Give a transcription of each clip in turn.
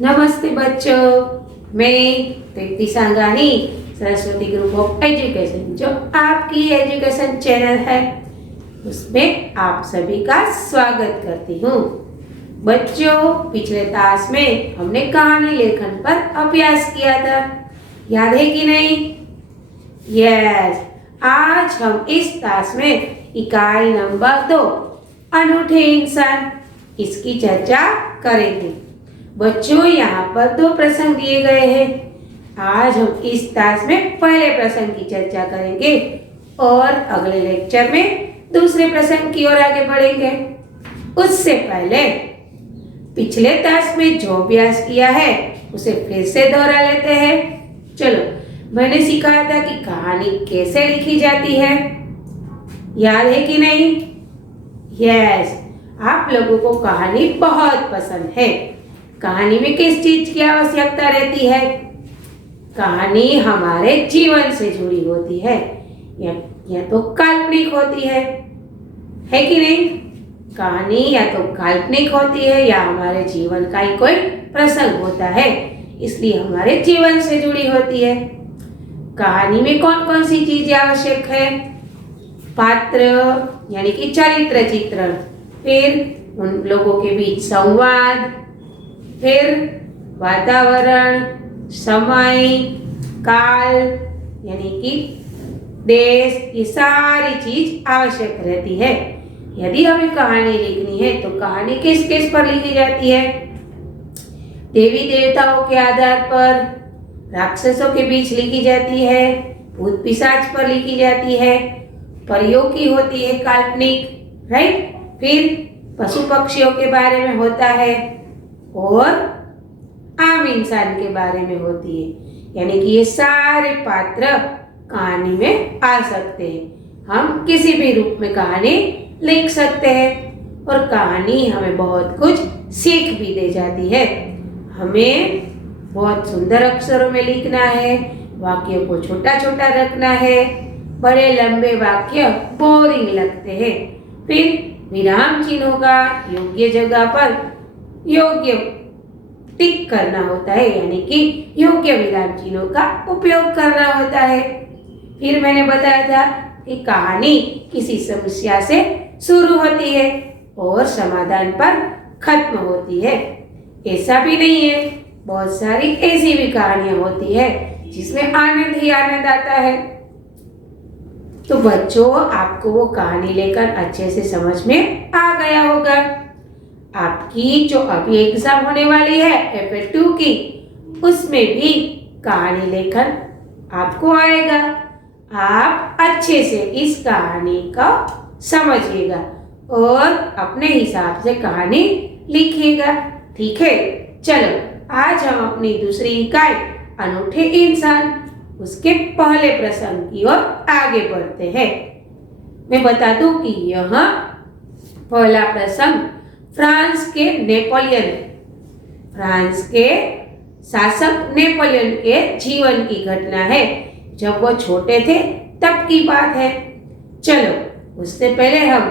नमस्ते बच्चों, मैं प्रीति सांगानी सरस्वती ग्रुप ऑफ एजुकेशन जो आपकी एजुकेशन चैनल है उसमें आप सभी का स्वागत करती हूँ। बच्चों, पिछले क्लास में हमने कहानी लेखन पर अभ्यास किया था, याद है कि नहीं? यस, आज हम इस क्लास में इकाई नंबर 2 अनूठे इंसान इसकी चर्चा करेंगे। बच्चों, यहाँ पर 2 प्रसंग दिए गए हैं। आज हम इस क्लास में पहले प्रसंग की चर्चा करेंगे और अगले लेक्चर में दूसरे प्रसंग की ओर आगे बढ़ेंगे। उससे पहले पिछले क्लास में जो अभ्यास किया है उसे फिर से दोहरा लेते हैं। चलो, मैंने सिखाया था कि कहानी कैसे लिखी जाती है, याद है कि नहीं? यस, आप लोगों को कहानी बहुत पसंद है। कहानी में किस चीज की आवश्यकता रहती है? कहानी हमारे जीवन से जुड़ी होती है या तो काल्पनिक होती है कि नहीं? कहानी या तो काल्पनिक होती है या हमारे जीवन का ही कोई प्रसंग होता है, इसलिए हमारे जीवन से जुड़ी होती है। कहानी में कौन कौन सी चीजें आवश्यक है? पात्र यानी कि चरित्र चित्रण, फिर उन लोगों के बीच संवाद, फिर वातावरण, समय, काल यानी कि देश, ये सारी चीज आवश्यक रहती है। यदि हमें कहानी लिखनी है तो कहानी किस किस पर लिखी जाती है? देवी देवताओं के आधार पर, राक्षसों के बीच लिखी जाती है, भूत पिशाच पर लिखी जाती है, परियों की होती है काल्पनिक, राइट? फिर पशु पक्षियों के बारे में होता है और आम इंसान के बारे में होती है। यानी कि ये सारे पात्र कहानी में आ सकते हैं। हम किसी भी रूप में कहानी लिख सकते हैं और कहानी हमें बहुत कुछ सीख भी दे जाती है। हमें बहुत सुंदर अक्षरों में लिखना है, वाक्यों को छोटा छोटा रखना है, बड़े लंबे वाक्य बोरिंग लगते हैं। फिर विराम चिन्हों का योग्य जगह पर योग्य टिक करना होता है, यानी कि योग्य विराम चिन्हों का उपयोग करना होता है। फिर मैंने बताया था कि कहानी किसी समस्या से शुरू होती है और समाधान पर खत्म होती है। ऐसा भी नहीं है, बहुत सारी ऐसी भी कहानियां होती है जिसमें आनंद ही आनंद आता है। तो बच्चों, आपको वो कहानी लेकर अच्छे से समझ में आ गया होगा। आपकी जो अभी एग्जाम होने वाली है FA2 की, उसमें भी कहानी लेखन आपको आएगा। आप अच्छे से इस कहानी को समझिएगा और अपने हिसाब से कहानी लिखिएगा, ठीक है? चलो, आज हम अपनी दूसरी इकाई अनूठे इंसान उसके पहले प्रसंग की ओर आगे बढ़ते हैं। मैं बता दूं कि यह पहला प्रसंग फ्रांस के शासक नेपोलियन के जीवन की घटना है। जब वो छोटे थे तब की बात है। चलो, उससे पहले हम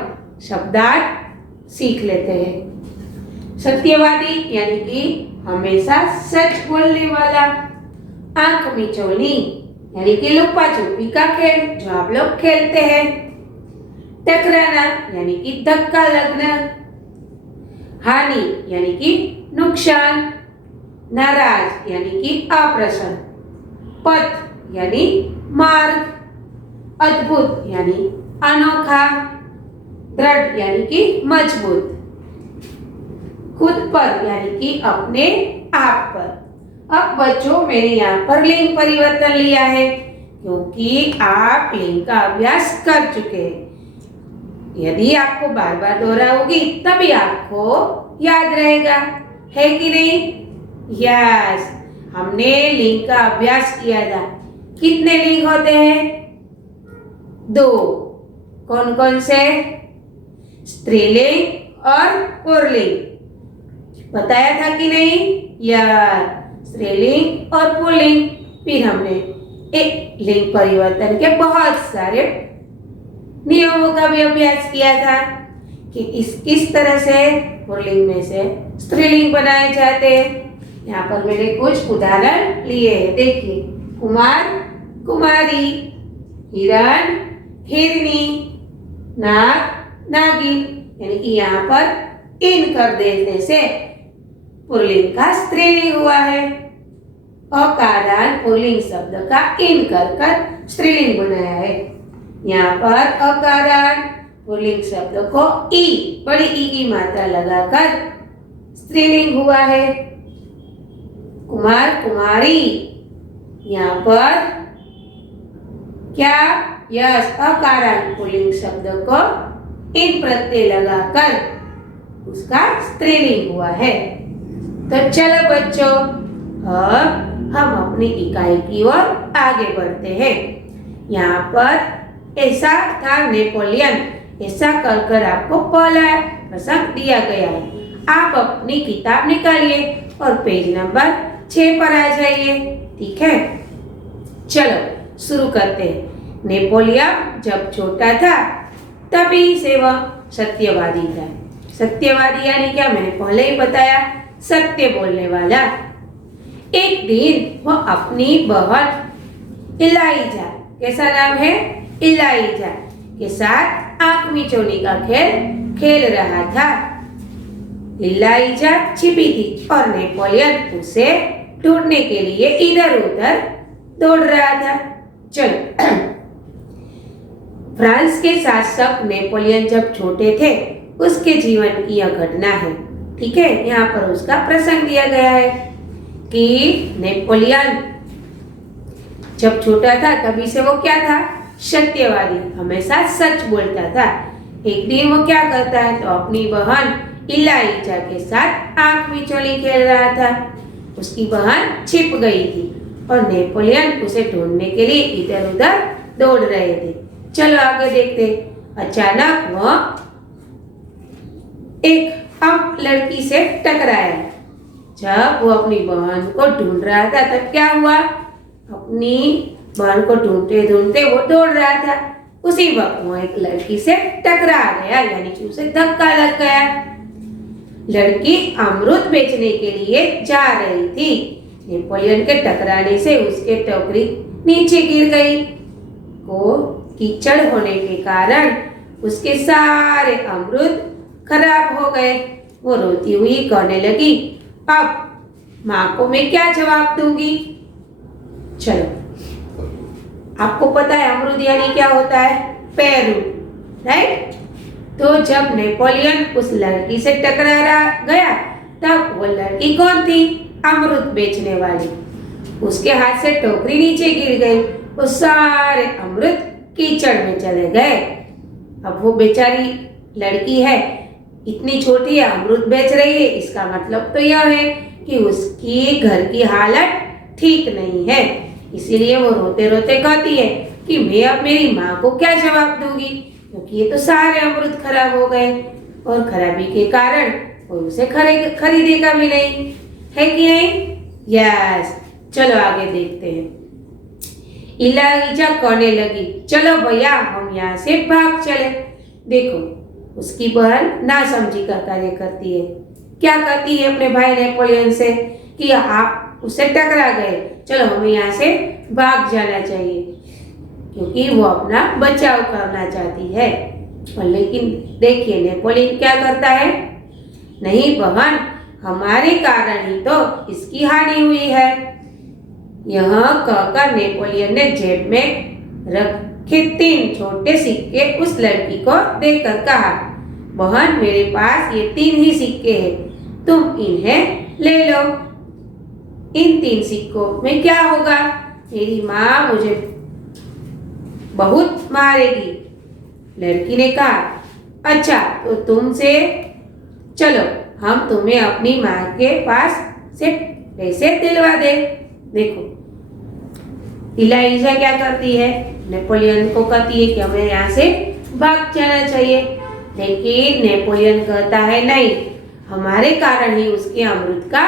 शब्दार्थ सीख लेते हैं। सत्यवादी यानी कि हमेशा सच बोलने वाला। आंख मिचौनी यानी कि लुका छुपी का खेल जो आप लोग खेलते हैं। टकराना यानी कि धक्का लगना। हानि यानी कि नुकसान। नाराज यानी कि अप्रसन्न। पथ यानी मार्ग। अद्भुत यानी अनोखा। दृढ़ यानी कि मजबूत। खुद पर यानी कि अपने आप पर। अब बच्चों, मैंने यहाँ पर लिंग परिवर्तन लिया है क्योंकि आप लिंग का अभ्यास कर चुके हैं। यदि आपको बार बार दोहराओगी तभी आपको याद रहेगा, है कि नहीं? यस, हमने लिंग का अभ्यास किया था। कितने लिंग होते हैं? 2। कौन कौन से? स्त्रीलिंग और पुल्लिंग। बताया था कि नहीं? यार, स्त्रीलिंग और पुल्लिंग। फिर हमने एक लिंग परिवर्तन के बहुत सारे नियमों का भी अभ्यास किया था कि किस तरह से पुल्लिंग में से स्त्रीलिंग बनाए जाते हैं। यहाँ पर मैंने कुछ उदाहरण लिए हैं। देखिए, कुमार, कुमारी, हिरण, हिरनी, नाग, नागिन। यानी कि यहाँ पर इन कर देने से पुल्लिंग का स्त्रीलिंग हुआ है। अकारण पुल्लिंग शब्द का इन कर स्त्रीलिंग बनाया है। यहाँ पर अकारण पुल्लिंग शब्द को ई, बड़ी ई की मात्रा लगाकर स्त्रीलिंग हुआ है। कुमार, कुमारी, यहाँ पर क्या, यस, अकारण पुल्लिंग शब्द को इन प्रत्यय लगाकर उसका स्त्रीलिंग हुआ है। तो चलो बच्चों, अब हम अपनी इकाई की ओर आगे बढ़ते हैं। यहाँ पर ऐसा था नेपोलियन, ऐसा कर आपको पहला प्रसंग दिया गया है। आप अपनी किताब निकालिए और पेज नंबर 6 पर आ जाइए। ठीक है, चलो शुरू करते हैं। नेपोलियन जब छोटा था तभी से वह सत्यवादी था। सत्यवादी यानी क्या, मैंने पहले ही बताया, सत्य बोलने वाला। एक दिन वह अपनी बहन इलाइजा, कैसा नाम है, इलाइजा के साथ आंख मिचौनी का खेल रहा था। इलाइजा छिपी थी और नेपोलियन उसे ढूंढने के लिए इधर उधर दौड़ रहा था। चलो, फ्रांस के शासक नेपोलियन जब छोटे थे उसके जीवन की यह घटना है। ठीक है, यहाँ पर उसका प्रसंग दिया गया है कि नेपोलियन जब छोटा था तभी से वो क्या था, सत्यवादी, हमेशा सच बोलता था। एक दिन वो क्या करता है, तो अपनी बहन इलाइजा के साथ आंख मिचौली खेल रहा था। उसकी बहन छिप गई थी और नेपोलियन उसे ढूंढने के लिए इधर उधर दौड़ रहे थे। चलो आगे देखते। अचानक वह एक लड़की से टकराया। जब वो अपनी बहन को ढूंढ रहा था तब क्या हुआ, अपनी बहन को ढूंढते ढूंढते वो दौड़ रहा था। उसी वक्त वो एक लड़की से टकरा गया, यानी कि उसे धक्का लग गया। लड़की अमरूद बेचने के लिए जा रही थी। नेपोलियन के टकराने से उसके टोकरी नीचे गिर गई। कीचड़ होने के कारण उसके सारे अमरूद खराब हो गए। वो रोती हुई कहने लगी, अब माँ को मैं क्या जवाब दूंगी। चलो, आपको पता है अमरूद यानी क्या होता है, पेरू, राइट। तो जब नेपोलियन उस लड़की से टकरा गया तब वो लड़की कौन थी, अमरूद बेचने वाली। उसके हाथ से टोकरी नीचे गिर गई, वो सारे अमरूद कीचड़ में चले गए। अब वो बेचारी लड़की है, इतनी छोटी है, अमरूद बेच रही है, इसका मतलब तो यह है कि उसकी घर की हालत ठीक नहीं है। इसीलिए वो रोते रोते कहती है कि मैं अब मेरी माँ को क्या जवाब दूंगी, क्योंकि ये तो सारे अमरूद खराब हो गए और खराबी के कारण कोई उसे खरीदेगा भी नहीं, है कि नहीं। यस, चलो आगे देखते हैं। इलाइजा कहने लगी, चलो भैया हम यहाँ से भाग चले। देखो, उसकी बहन नासमझी का कार्य करती है। क्या कहती है अपने भाई नेपोलियन से कि आप उससे टकरा गए, चलो हमें यहाँ से भाग जाना चाहिए, क्योंकि वो अपना बचाव करना चाहती है। और लेकिन देखिए नेपोलियन क्या करता है, नहीं बहन, हमारे कारण ही तो इसकी हानि हुई है। यह कहकर नेपोलियन ने जेब में रखे 3 छोटे सिक्के उस लड़की को देकर कहा, बहन मेरे पास ये 3 ही सिक्के हैं, तुम इन्हें ले लो। इन 3 सिक्कों में क्या होगा, मेरी माँ मुझे बहुत मारेगी। लड़की ने कहा, अच्छा तो तुमसे चलो हम तुम्हें अपनी माँ के पास से पैसे दिलवा दे। देखो इलाइजा क्या करती है, नेपोलियन को कहती है कि हमें यहाँ से भाग जाना चाहिए, लेकिन नेपोलियन कहता है नहीं, हमारे कारण ही उसके अमरूद का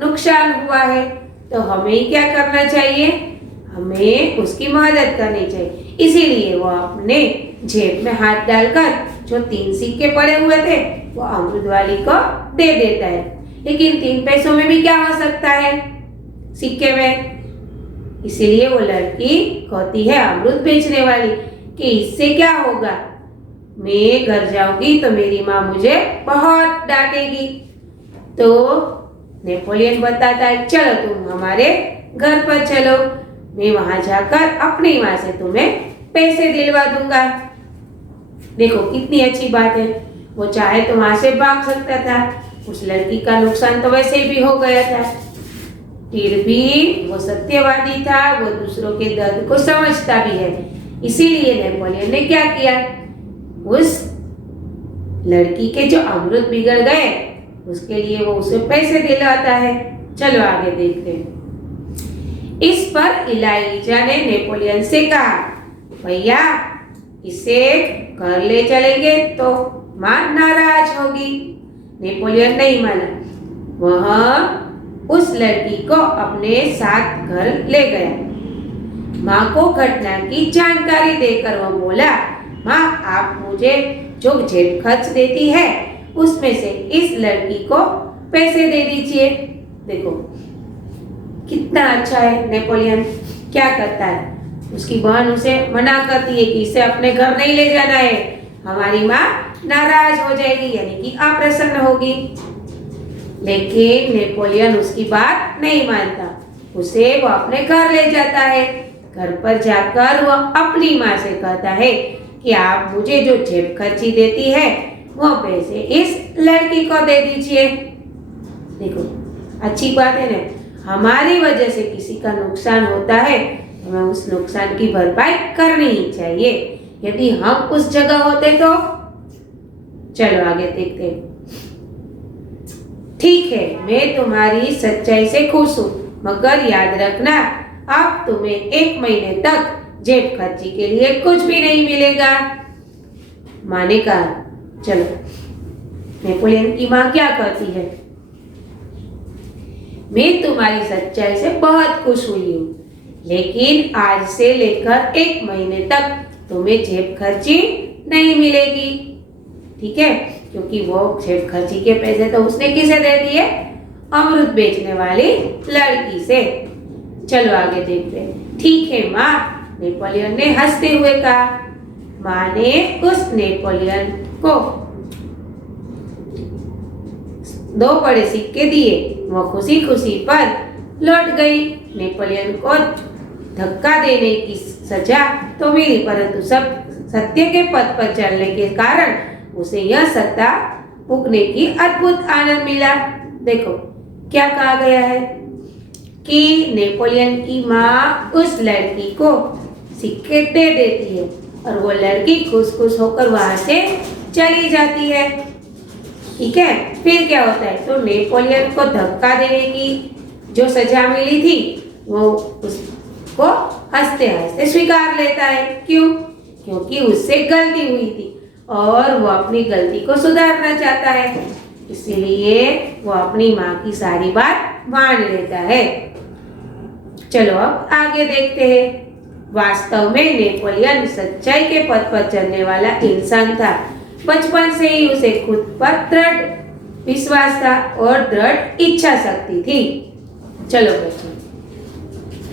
नुकसान हुआ है, तो हमें क्या करना चाहिए, हमें उसकी मदद करनी चाहिए। इसीलिए वो अपने जेब में हाथ डालकर जो 3 सिक्के पड़े हुए थे वो अमरूद वाली को दे देता है। लेकिन 3 पैसों में भी क्या हो सकता है सिक्के में। इसीलिए वो लड़की कहती है अमृत बेचने वाली कि इससे क्या होगा, मैं घर जाऊंगी तो मेरी माँ मुझे बहुत डांटेगी। तो नेपोलियन बताता है चलो तुम हमारे घर पर चलो, मैं वहां जाकर अपनी माँ से तुम्हें पैसे दिलवा दूंगा। देखो कितनी अच्छी बात है, वो चाहे तो वहां से भाग सकता था, उस लड़की का नुकसान तो वैसे भी हो गया था। फिर भी वो सत्यवादी था, वो दूसरों के दर्द को समझता भी है। इसीलिए नेपोलियन ने क्या किया, उस लड़की के जो अमृत बिगड़ गए उसके लिए वो उसे पैसे दिलाता है। चलो आगे देखते हैं। इस पर इलाइजा ने नेपोलियन से कहा भैया इसे घर ले चलेंगे तो माँ नाराज होगी। नेपोलियन नहीं माना, वह उस लड़की को अपने साथ घर ले गया। माँ को घटना की जानकारी देकर वह बोला माँ आप मुझे जो जेब खर्च देती है उसमें से इस लड़की को पैसे दे दीजिए। देखो कितना अच्छा है, नेपोलियन क्या करता है, उसकी बहन उसे मना करती है कि इसे अपने घर नहीं ले जाना है, हमारी माँ नाराज हो जाएगी यानी कि अप्रसन्न होगी। लेकिन नेपोलियन उसकी बात नहीं मानता, उसे वो अपने घर ले जाता है। घर पर जाकर वो अपनी माँ से कहता है कि आप मुझे जो जेब खर्ची देती है वो पैसे इस लड़की को दे दीजिए। देखो अच्छी बात है ना, हमारी वजह से किसी का नुकसान होता है हमें उस नुकसान की भरपाई करनी ही चाहिए। यदि हम उस जगह होते तो। चलो आगे देखते हैं। ठीक है मैं तुम्हारी सच्चाई से खुश हूँ, मगर याद रखना अब तुम्हें 1 महीने तक जेब खर्ची के लिए कुछ भी नहीं मिलेगा। माँ ने कहा चलो। नेपोलियन की माँ क्या कहती है, मैं तुम्हारी सच्चाई से बहुत खुश हुई हूँ, लेकिन आज से लेकर 1 महीने तक तुम्हें जेब खर्ची नहीं मिलेगी। ठीक है, क्योंकि वो जेब खर्ची के पैसे तो उसने किसे दे दिए, अमृत बेचने वाली लड़की से। चलो आगे देखते हैं। ठीक है माँ, नेपोलियन ने हंसते हुए कहा। माँ ने उस नेपोलियन को 2 बड़े सिक्के दिए, वो खुशी खुशी पर लौट गई। नेपोलियन को धक्का देने की सजा तो मिली, परंतु सब सत्य के पथ पर चलने के कारण उसे यह सत्ता भोगने की अद्भुत आनंद मिला। देखो क्या कहा गया है कि नेपोलियन की माँ उस लड़की को सिक्के दे देती है और वो लड़की खुश खुश होकर वहां से चली जाती है। ठीक है, फिर क्या होता है, तो नेपोलियन को धक्का देने की जो सजा मिली थी वो उसको हंसते हंसते स्वीकार लेता है। क्यों? क्योंकि उससे गलती हुई थी और वो अपनी गलती को सुधारना चाहता है, इसीलिए वो अपनी माँ की सारी बात मान लेता है। चलो अब आगे देखते हैं। वास्तव में नेपोलियन सच्चाई के पथ पर चलने वाला इंसान था। बचपन से ही उसे खुद पर दृढ़ विश्वास था और दृढ़ इच्छा शक्ति थी। चलो बच्चों,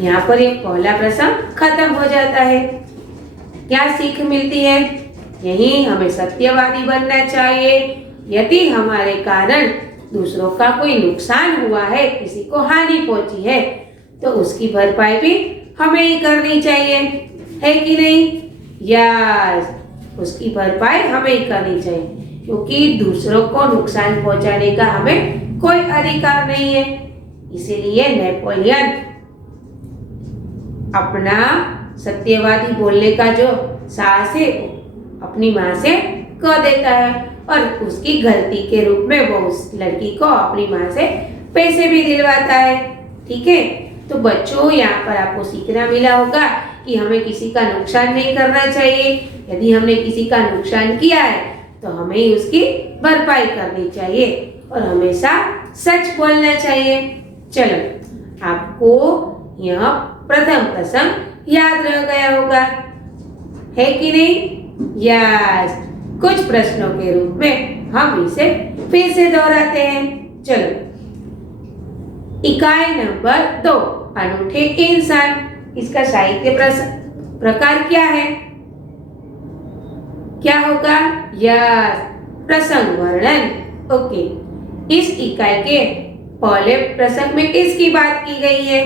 यहाँ पर ये पहला प्रसंग खत्म हो जाता है। क्या सीख मिलती है? यही हमें सत्यवादी बनना चाहिए। यदि हमारे कारण दूसरों का कोई नुकसान हुआ है, किसी को हानि पहुंची है, तो उसकी भरपाई भी हमें ही करनी चाहिए, है कि नहीं? यस, उसकी भरपाई हमें ही करनी चाहिए, क्योंकि दूसरों को नुकसान पहुंचाने का हमें कोई अधिकार नहीं है। इसीलिए नेपोलियन अपना सत्यवादी बोलने का जो साहस है अपनी माँ से कह देता है और उसकी गलती के रूप में वो उस लड़की को अपनी माँ से पैसे भी दिलवाता है। ठीक है, तो बच्चों यहाँ पर आपको सीखना मिला होगा कि हमें किसी का नुकसान नहीं करना चाहिए। यदि हमने किसी का नुकसान किया है तो हमें ही उसकी भरपाई करनी चाहिए और हमेशा सच बोलना चाहिए। चलो, आपको यह प्रथम प्रसंग याद रह गया होगा, है कि नहीं? यस, कुछ प्रश्नों के रूप में हम इसे फिर से दोहराते हैं। चलो, इकाई नंबर 2, अनूठे इंसान। इसका साहित्य प्रकार क्या है? क्या होगा? यस, प्रसंग वर्णन। ओके, इस इकाई के पहले प्रसंग में किसकी बात की गई है?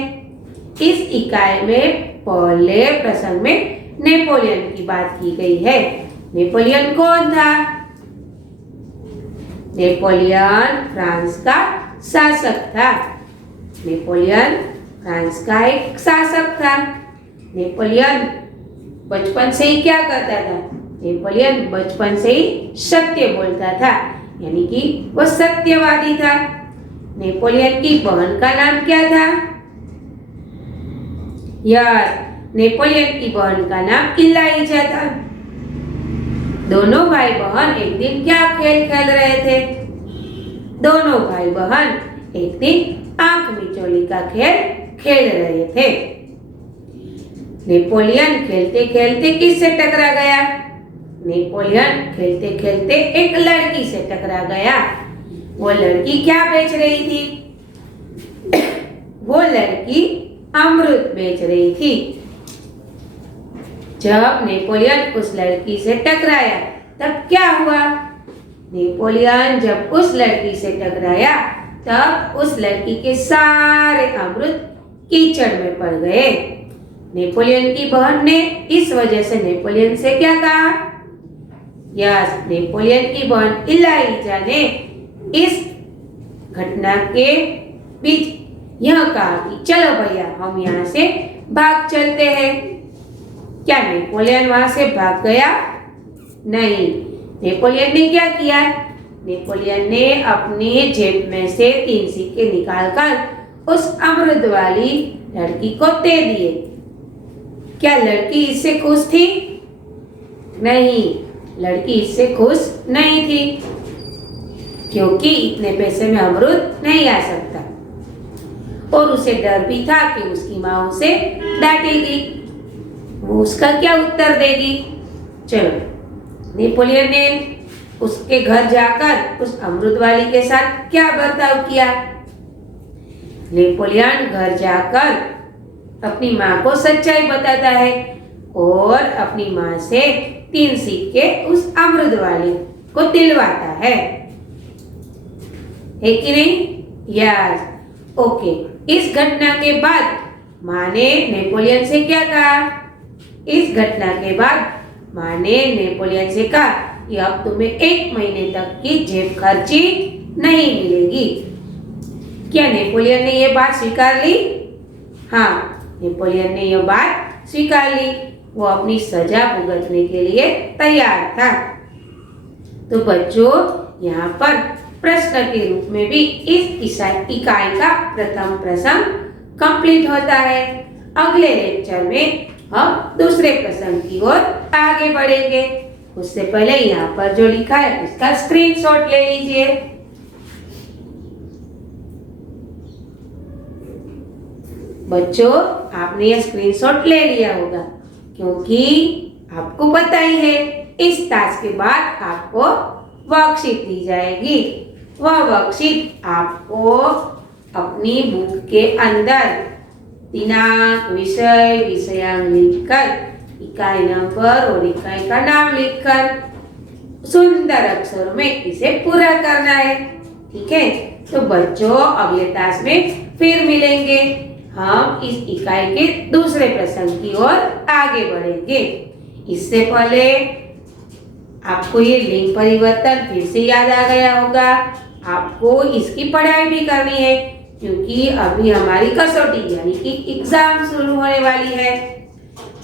इस इकाई में पहले प्रसंग में नेपोलियन की बात की गई है। नेपोलियन कौन था? नेपोलियन फ्रांस का शासक था। नेपोलियन फ्रांस का एक शासक था। नेपोलियन बचपन से ही क्या करता था? नेपोलियन बचपन से ही सत्य बोलता था, यानी कि वो सत्यवादी था। नेपोलियन की बहन का नाम क्या था? यस, नेपोलियन की बहन का नाम इलाइजा था। दोनों भाई बहन एक दिन क्या खेल खेल रहे थे? दोनों भाई बहन एक दिन आंख मिचौली का खेल खेल रहे थे। नेपोलियन खेलते खेलते किससे टकरा गया? नेपोलियन खेलते खेलते एक लड़की से टकरा गया। वो लड़की क्या बेच रही थी? वो लड़की अमृत बेच रही थी। जब नेपोलियन उस लड़की से टकराया तब क्या हुआ? नेपोलियन जब उस लड़की से टकराया तब उस लड़की के सारे अमृत कीचड़ में पड़ गए। नेपोलियन की बहन ने इस वजह से नेपोलियन से क्या कहा? यस, नेपोलियन की बहन इलाइजा ने इस घटना के बीच यह कहा कि चलो भैया हम यहाँ से भाग चलते हैं। क्या नेपोलियन वहां से भाग गया? नहीं। नेपोलियन ने क्या किया? नेपोलियन ने अपने जेब में से 3 सिक्के निकालकर उस अमृत वाली लड़की को दे दिए। क्या लड़की इससे खुश थी? नहीं, लड़की इससे खुश नहीं थी, क्योंकि इतने पैसे में अमृत नहीं आ सकता और उसे डर भी था कि उसकी माँ उसे डांटेगी। वो उसका क्या उत्तर देगी? चलो, नेपोलियन ने उसके घर जाकर उस अमृत वाली के साथ क्या बर्ताव किया? नेपोलियन घर जाकर अपनी माँ को सच्चाई बताता है और अपनी माँ से 3 सिक्के उस अमृत वाले को दिलवाता है कि नहीं? Yes, okay. इस घटना के बाद माँ ने नेपोलियन से क्या कहा? इस घटना के बाद माँ ने नेपोलियन से कहा कि अब तुम्हें 1 महीने तक की जेब खर्ची नहीं मिलेगी। क्या नेपोलियन ने यह बात स्वीकार ली? हाँ, नेपोलियन ने यह बात स्वीकार ली। वो अपनी सजा भुगतने के लिए तैयार था। तो बच्चों, यहाँ पर प्रश्न के रूप में भी इस इकाई का प्रथम प्रसंग कंप्लीट होता है। अगले लेक्चर में हम दूसरे प्रसंग की ओर आगे बढ़ेंगे। उससे पहले यहाँ पर जो लिखा है उसका स्क्रीनशॉट ले लीजिए। बच्चों, आपने यह स्क्रीनशॉट ले लिया होगा, क्योंकि आपको पता ही है इस टास्क के बाद आपको वर्कशीट दी जाएगी। वह वर्कशीट आपको अपनी बुक के अंदर दिनांक, विषय, विषयांक लिखकर इकाई नंबर और इकाई का नाम लिखकर सुंदर अक्षरों में इसे पूरा करना है। ठीक है? तो बच्चों, अगले क्लास में फिर मिलेंगे। हम इस इकाई के दूसरे प्रसंग की ओर आगे बढ़ेंगे। इससे पहले आपको ये लिंग परिवर्तन फिर से याद आ गया होगा। आपको इसकी पढ़ाई भी करनी है, क्योंकि अभी हमारी कसौटी यानी कि एग्जाम शुरू होने वाली है,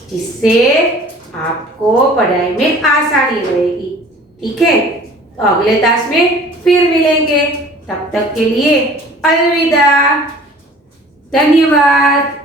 जिससे आपको पढ़ाई में आसानी रहेगी। ठीक है? तो अगले क्लास में फिर मिलेंगे। तब तक के लिए अलविदा। धन्यवाद।